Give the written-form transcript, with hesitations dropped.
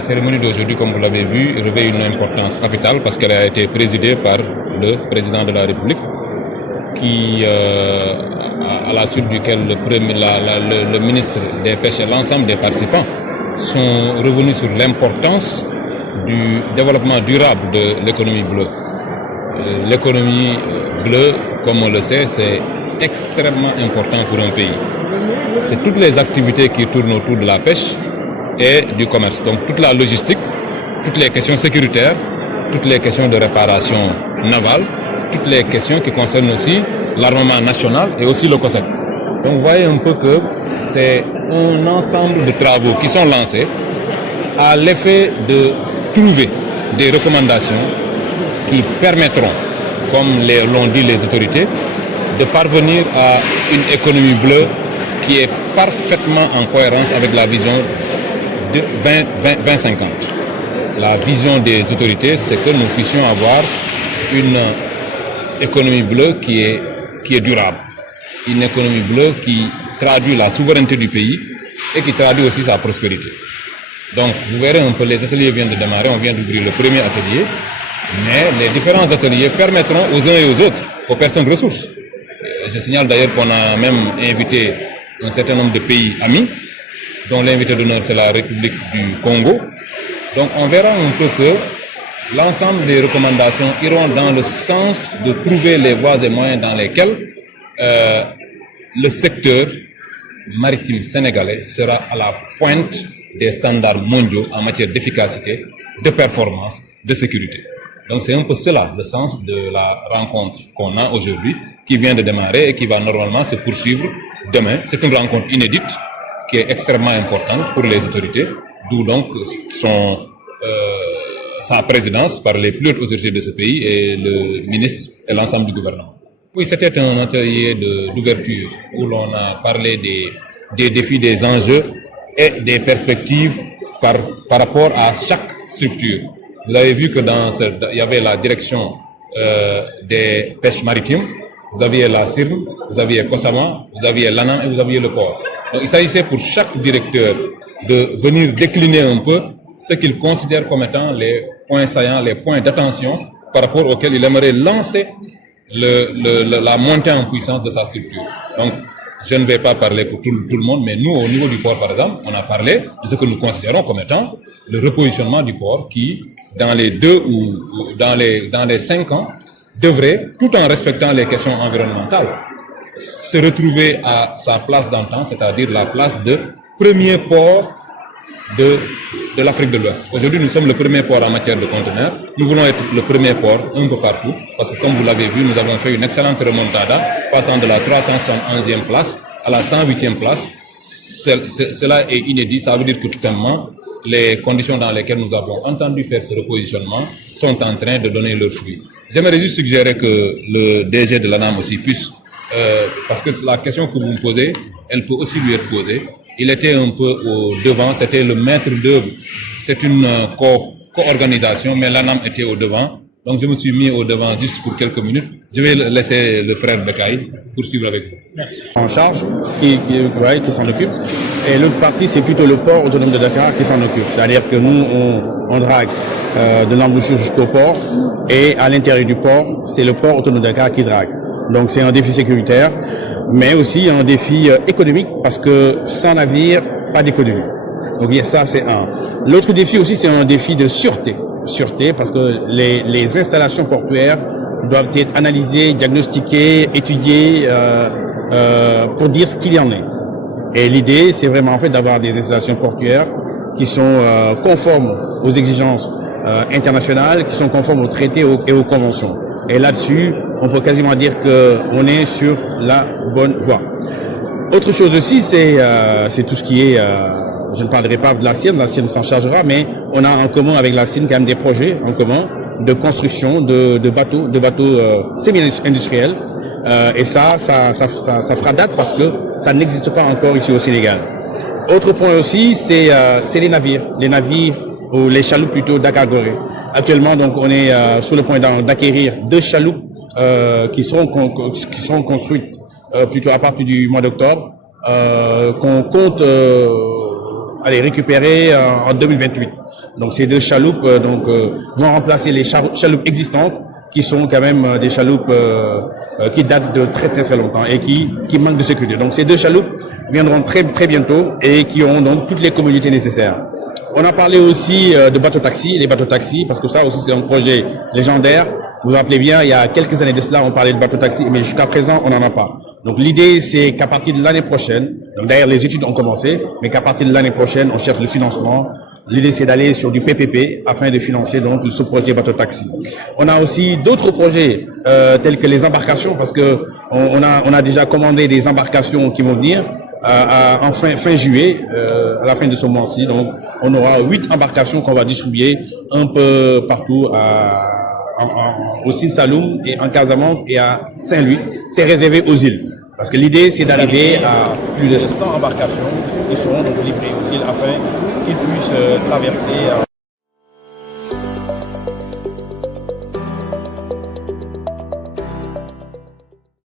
La cérémonie d'aujourd'hui, comme vous l'avez vu, revêt une importance capitale parce qu'elle a été présidée par le président de la République, qui, à la suite duquel le ministre des Pêches et l'ensemble des participants sont revenus sur l'importance du développement durable de l'économie bleue. L'économie bleue, comme on le sait, c'est extrêmement important pour un pays. C'est toutes les activités qui tournent autour de la pêche et du commerce. Donc toute la logistique, toutes les questions sécuritaires, toutes les questions de réparation navale, toutes les questions qui concernent aussi l'armement national et aussi le COSEC. Donc vous voyez un peu que c'est un ensemble de travaux qui sont lancés à l'effet de trouver des recommandations qui permettront, comme l'ont dit les autorités, de parvenir à une économie bleue qui est parfaitement en cohérence avec la vision de 2050. La vision des autorités, c'est que nous puissions avoir une économie bleue qui est durable. Une économie bleue qui traduit la souveraineté du pays et qui traduit aussi sa prospérité. Donc, vous verrez un peu, les ateliers viennent de démarrer, on vient d'ouvrir le premier atelier, mais les différents ateliers permettront aux uns et aux autres, aux personnes ressources. Je signale d'ailleurs qu'on a même invité un certain nombre de pays amis, dont l'invité d'honneur c'est la République du Congo. Donc, on verra un peu que l'ensemble des recommandations iront dans le sens de trouver les voies et moyens dans lesquels le secteur maritime sénégalais sera à la pointe des standards mondiaux en matière d'efficacité, de performance, de sécurité. Donc c'est un peu cela le sens de la rencontre qu'on a aujourd'hui, qui vient de démarrer et qui va normalement se poursuivre demain. C'est une rencontre inédite qui est extrêmement importante pour les autorités, d'où donc sa présidence par les plus hautes autorités de ce pays et le ministre et l'ensemble du gouvernement. Oui, c'était un atelier d'ouverture où l'on a parlé des défis, des enjeux et des perspectives par rapport à chaque structure. Vous avez vu que il y avait la direction des pêches maritimes, vous aviez la CIRM, vous aviez COSAMA, vous aviez l'ANAM et vous aviez le port. Donc il s'agissait pour chaque directeur de venir décliner un peu ce qu'il considère comme étant les points saillants, les points d'attention par rapport auxquels il aimerait lancer la montée en puissance de sa structure. Donc, je ne vais pas parler pour tout le monde, mais nous, au niveau du port, par exemple, on a parlé de ce que nous considérons comme étant le repositionnement du port qui, dans les 2 ou dans les 5 ans, devrait, tout en respectant les questions environnementales, se retrouver à sa place d'antan, c'est-à-dire la place de premier port de l'Afrique de l'Ouest. Aujourd'hui, nous sommes le premier port en matière de conteneurs. Nous voulons être le premier port un peu partout, parce que comme vous l'avez vu, nous avons fait une excellente remontada, passant de la 371e place à la 108e place. Cela est inédit, ça veut dire que tout simplement, les conditions dans lesquelles nous avons entendu faire ce repositionnement sont en train de donner leurs fruits. J'aimerais juste suggérer que le DG de l'ANAM aussi puisse, parce que la question que vous me posez, elle peut aussi lui être posée. Il était un peu au devant, c'était le maître d'œuvre. C'est une co-organisation, mais l'ANAM était au devant. Donc je me suis mis au devant juste pour quelques minutes. Je vais laisser le frère Bekaï poursuivre avec vous. Merci. En charge, qui s'en occupe. Et l'autre partie, c'est plutôt le port autonome de Dakar qui s'en occupe. C'est-à-dire que nous, on drague de l'embouchure jusqu'au port. Et à l'intérieur du port, c'est le port autonome de Dakar qui drague. Donc c'est un défi sécuritaire, mais aussi un défi économique, parce que sans navire, pas d'économie. Donc ça, c'est un. L'autre défi aussi, c'est un défi de sûreté. Sûreté, parce que les installations portuaires doivent être analysées, diagnostiquées, étudiées pour dire ce qu'il y en est. Et l'idée, c'est vraiment en fait d'avoir des installations portuaires qui sont conformes aux exigences internationales, qui sont conformes aux traités et aux conventions. Et là-dessus, on peut quasiment dire qu'on est sur la bonne voie. Autre chose aussi, c'est tout ce qui est, je ne parlerai pas de la CIRM s'en chargera, mais on a en commun avec la CIRM quand même des projets en commun de construction de bateaux semi-industriels. Et ça fera date parce que ça n'existe pas encore ici au Sénégal. Autre point aussi, c'est les navires ou les chaloupes plutôt Dakar-Gorée. Actuellement, donc, on est sur le point d'acquérir 2 chaloupes qui seront construites plutôt à partir du mois d'octobre, qu'on compte récupérer en 2028. Donc ces 2 chaloupes vont remplacer les chaloupes existantes qui sont quand même des chaloupes qui datent de très longtemps et qui manquent de sécurité. Donc ces 2 chaloupes viendront très bientôt et qui auront donc toutes les communautés nécessaires. On a parlé aussi de bateaux-taxis, les bateaux-taxis, parce que ça aussi c'est un projet légendaire. Vous vous rappelez bien, il y a quelques années de cela, on parlait de bateaux-taxis, mais jusqu'à présent, on n'en a pas. Donc l'idée, c'est qu'à partir de l'année prochaine, donc d'ailleurs les études ont commencé, mais qu'à partir de l'année prochaine, on cherche le financement. L'idée, c'est d'aller sur du PPP afin de financer donc ce projet bateau-taxi. On a aussi d'autres projets tels que les embarcations, parce que on a déjà commandé des embarcations qui vont venir en fin juillet, à la fin de ce mois-ci. Donc on aura 8 embarcations qu'on va distribuer un peu partout au Sine Saloum et en Casamance et à Saint-Louis. C'est réservé aux îles. Parce que l'idée, c'est d'arriver à plus de 100 embarcations qui seront donc livrées aux îles afin qu'ils puissent traverser